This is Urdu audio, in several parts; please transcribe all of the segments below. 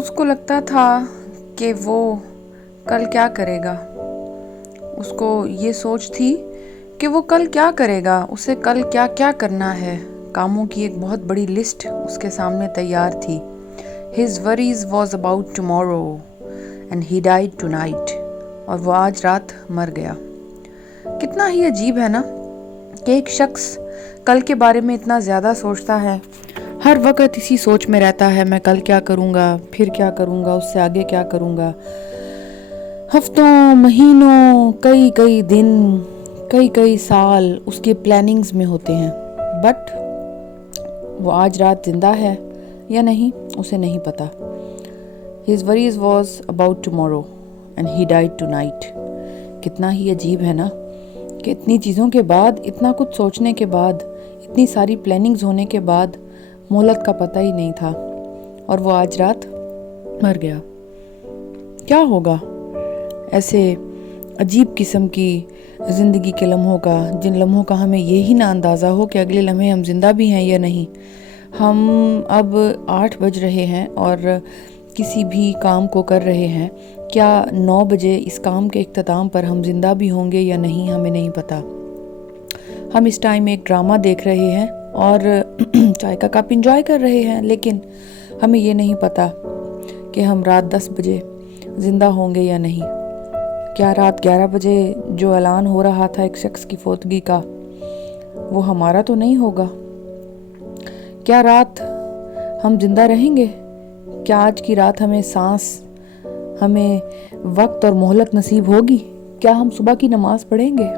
اس کو لگتا تھا کہ وہ کل کیا کرے گا. اس کو یہ سوچ تھی کہ وہ کل کیا کرے گا، اسے کل کیا کیا کرنا ہے. کاموں کی ایک بہت بڑی لسٹ اس کے سامنے تیار تھی. His worries was about tomorrow and he died tonight. اور وہ آج رات مر گیا. کتنا ہی عجیب ہے نا کہ ایک شخص کل کے بارے میں اتنا زیادہ سوچتا ہے، ہر وقت اسی سوچ میں رہتا ہے، میں کل کیا کروں گا، پھر کیا کروں گا، اس سے آگے کیا کروں گا. ہفتوں، مہینوں، کئی دن، کئی سال اس کی پلاننگز میں ہوتے ہیں. بٹ وہ آج رات زندہ ہے یا نہیں، اسے نہیں پتا. His worries was about tomorrow and he died tonight. کتنا ہی عجیب ہے نا کہ اتنی چیزوں کے بعد، اتنا کچھ سوچنے کے بعد، اتنی ساری پلاننگز ہونے کے بعد مہلت کا پتہ ہی نہیں تھا اور وہ آج رات مر گیا. کیا ہوگا ایسے عجیب قسم کی زندگی کے لمحوں کا، جن لمحوں کا ہمیں یہی نہ اندازہ ہو کہ اگلے لمحے ہم زندہ بھی ہیں یا نہیں. ہم اب 8 بج رہے ہیں اور کسی بھی کام کو کر رہے ہیں. کیا 9 بجے اس کام کے اختتام پر ہم زندہ بھی ہوں گے یا نہیں، ہمیں نہیں پتا. ہم اس ٹائم ایک ڈرامہ دیکھ رہے ہیں اور چائے کا کپ انجوائے کر رہے ہیں، لیکن ہمیں یہ نہیں پتا کہ ہم رات 10 بجے زندہ ہوں گے یا نہیں. کیا رات 11 بجے جو اعلان ہو رہا تھا ایک شخص کی فوتگی کا، وہ ہمارا تو نہیں ہوگا. کیا رات ہم زندہ رہیں گے؟ کیا آج کی رات ہمیں سانس، ہمیں وقت اور مہلت نصیب ہوگی؟ کیا ہم صبح کی نماز پڑھیں گے؟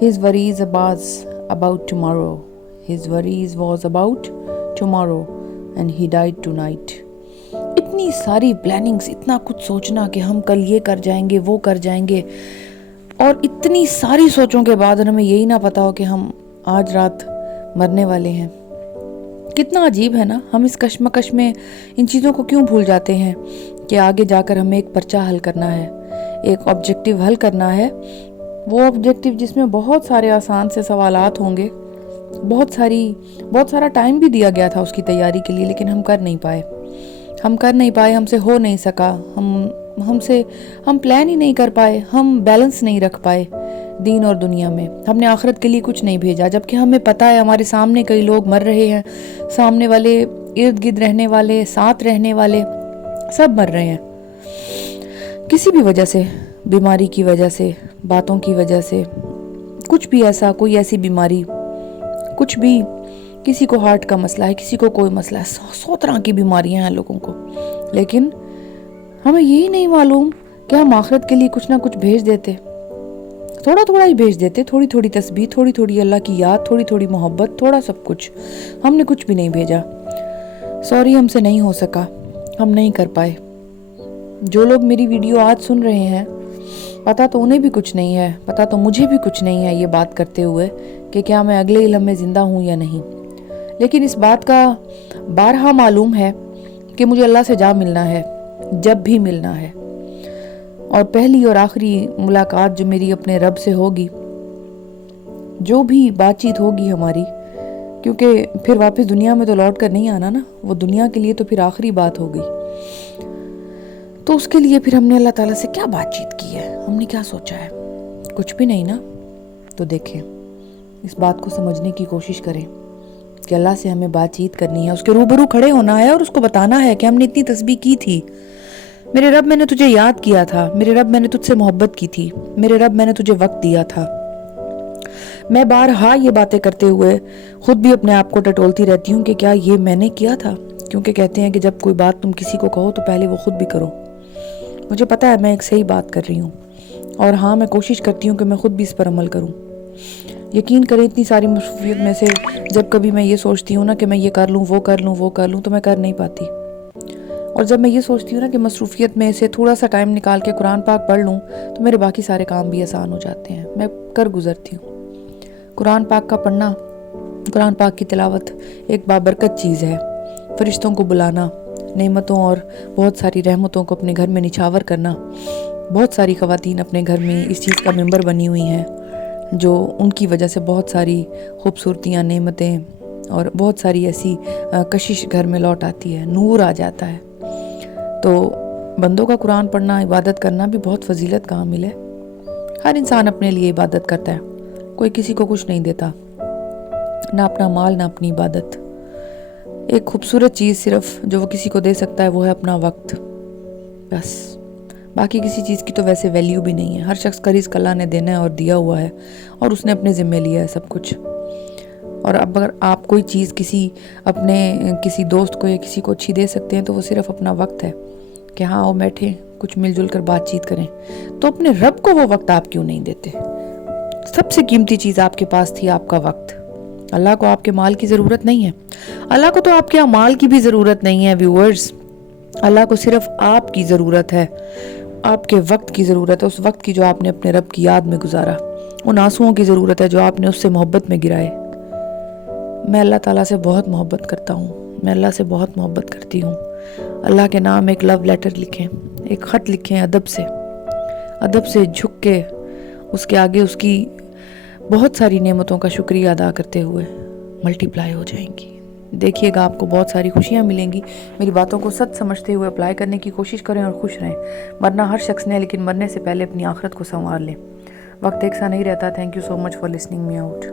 His worries was about tomorrow. His worries was about tomorrow and he died tonight. اتنی ساری پلاننگز، اتنا کچھ سوچنا کہ ہم کل یہ کر جائیں گے، وہ کر جائیں گے، اور اتنی ساری سوچوں کے بعد ہمیں یہی نہ پتا ہو کہ ہم آج رات مرنے والے ہیں. کتنا عجیب ہے نا. ہم اس کشمکش میں ان چیزوں کو کیوں بھول جاتے ہیں کہ آگے جا کر ہمیں ایک پرچہ حل کرنا ہے، ایک آبجیکٹیو حل کرنا ہے. وہ آبجیکٹیو جس میں بہت سارے آسان سے سوالات ہوں گے، بہت سارا ٹائم بھی دیا گیا تھا اس کی تیاری کے لیے، لیکن ہم کر نہیں پائے، ہم سے ہو نہیں سکا. ہم پلان ہی نہیں کر پائے، ہم بیلنس نہیں رکھ پائے دین اور دنیا میں. ہم نے آخرت کے لیے کچھ نہیں بھیجا، جبکہ ہمیں پتا ہے ہمارے سامنے کئی لوگ مر رہے ہیں، سامنے والے، ارد گرد رہنے والے، ساتھ رہنے والے سب مر رہے ہیں کسی بھی وجہ سے، بیماری کی وجہ سے، باتوں کی وجہ سے، کچھ بھی ایسا، کوئی ایسی بیماری، کچھ بھی. کسی کو ہارٹ کا مسئلہ ہے، کسی کو کوئی مسئلہ ہے، 100 طرح کی بیماریاں ہیں لوگوں کو. لیکن ہمیں یہی نہیں معلوم کہ ہم آخرت کے لیے کچھ نہ کچھ بھیج دیتے، تھوڑا ہی بھیج دیتے، تھوڑی تسبیح، تھوڑی اللہ کی یاد، تھوڑی محبت، تھوڑا سب کچھ. ہم نے کچھ بھی نہیں بھیجا. سوری، ہم سے نہیں ہو سکا، ہم نہیں کر پائے. جو لوگ میری ویڈیو آج سن رہے ہیں، پتا تو انہیں بھی کچھ نہیں ہے، پتا تو مجھے بھی کچھ نہیں ہے یہ بات کرتے ہوئے کہ کیا میں اگلے علم میں زندہ ہوں یا نہیں. لیکن اس بات کا بارہا معلوم ہے کہ مجھے اللہ سے جا ملنا ہے، جب بھی ملنا ہے. اور پہلی اور آخری ملاقات جو میری اپنے رب سے ہوگی، جو بھی بات چیت ہوگی ہماری، کیونکہ پھر واپس دنیا میں تو لوٹ کر نہیں آنا نا، وہ دنیا کے لیے تو پھر آخری بات ہوگی. تو اس کے لیے پھر ہم نے اللہ تعالیٰ سے کیا بات چیت کی ہے، ہم نے کیا سوچا ہے؟ کچھ بھی نہیں نا. تو دیکھیں، اس بات کو سمجھنے کی کوشش کریں کہ اللہ سے ہمیں بات چیت کرنی ہے، اس کے روبرو کھڑے ہونا ہے اور اس کو بتانا ہے کہ ہم نے اتنی تسبیح کی تھی، میرے رب میں نے تجھے یاد کیا تھا، میرے رب میں نے تجھ سے محبت کی تھی، میرے رب میں نے تجھے وقت دیا تھا. میں بارہا یہ باتیں کرتے ہوئے خود بھی اپنے آپ کو ٹٹولتی رہتی ہوں کہ کیا یہ میں نے کیا تھا. کیونکہ کہتے ہیں کہ جب کوئی بات تم کسی کو کہو تو پہلے وہ خود بھی کرو. مجھے پتا ہے میں ایک صحیح بات کر رہی ہوں، اور ہاں، میں کوشش کرتی ہوں کہ میں خود بھی اس پر عمل کروں. یقین کریں، اتنی ساری مصروفیت میں سے جب کبھی میں یہ سوچتی ہوں نا کہ میں یہ کر لوں، وہ کر لوں تو میں کر نہیں پاتی. اور جب میں یہ سوچتی ہوں نا کہ مصروفیت میں سے تھوڑا سا ٹائم نکال کے قرآن پاک پڑھ لوں تو میرے باقی سارے کام بھی آسان ہو جاتے ہیں، میں کر گزرتی ہوں. قرآن پاک کا پڑھنا، قرآن پاک کی تلاوت ایک بابرکت چیز ہے. فرشتوں کو بلانا، نعمتوں اور بہت ساری رحمتوں کو اپنے گھر میں نچھاور کرنا. بہت ساری خواتین اپنے گھر میں اس چیز کا ممبر بنی ہوئی ہیں، جو ان کی وجہ سے بہت ساری خوبصورتیاں، نعمتیں اور بہت ساری ایسی کشش گھر میں لوٹ آتی ہے، نور آ جاتا ہے. تو بندوں کا قرآن پڑھنا، عبادت کرنا بھی بہت فضیلت کا عامل ہے۔ ہر انسان اپنے لیے عبادت کرتا ہے، کوئی کسی کو کچھ نہیں دیتا، نہ اپنا مال نہ اپنی عبادت۔ ایک خوبصورت چیز صرف جو وہ کسی کو دے سکتا ہے وہ ہے اپنا وقت، بس۔ باقی کسی چیز کی تو ویسے ویلیو بھی نہیں ہے۔ ہر شخص کا رزق اللہ نے دینا ہے اور دیا ہوا ہے، اور اس نے اپنے ذمہ لیا ہے سب کچھ۔ اور اب اگر آپ کوئی چیز کسی دوست کو یا کسی کو اچھی دے سکتے ہیں تو وہ صرف اپنا وقت ہے، کہ ہاں وہ بیٹھے کچھ مل جل کر بات چیت کریں۔ تو اپنے رب کو وہ وقت آپ کیوں نہیں دیتے؟ سب سے قیمتی چیز آپ کے پاس تھی آپ کا وقت۔ اللہ کو آپ کے مال کی ضرورت نہیں ہے، اللہ کو تو آپ کے اعمال کی بھی ضرورت نہیں ہے ویورز۔ اللہ کو صرف آپ کی ضرورت ہے، آپ کے وقت کی ضرورت ہے، اس وقت کی جو آپ نے اپنے رب کی یاد میں گزارا، ان آنسوؤں کی ضرورت ہے جو آپ نے اس سے محبت میں گرائے۔ میں اللہ تعالیٰ سے بہت محبت کرتا ہوں، میں اللہ سے بہت محبت کرتی ہوں۔ اللہ کے نام ایک لو لیٹر لکھیں، ایک خط لکھیں، ادب سے جھک کے اس کے آگے اس کی بہت ساری نعمتوں کا شکریہ ادا کرتے ہوئے ملٹی پلائی ہو جائیں گی۔ دیکھیے گا آپ کو بہت ساری خوشیاں ملیں گی۔ میری باتوں کو سچ سمجھتے ہوئے اپلائی کرنے کی کوشش کریں اور خوش رہیں۔ مرنا ہر شخص نے، لیکن مرنے سے پہلے اپنی آخرت کو سنوار لیں۔ وقت ایک سا نہیں رہتا۔ Thank you so much for listening me out.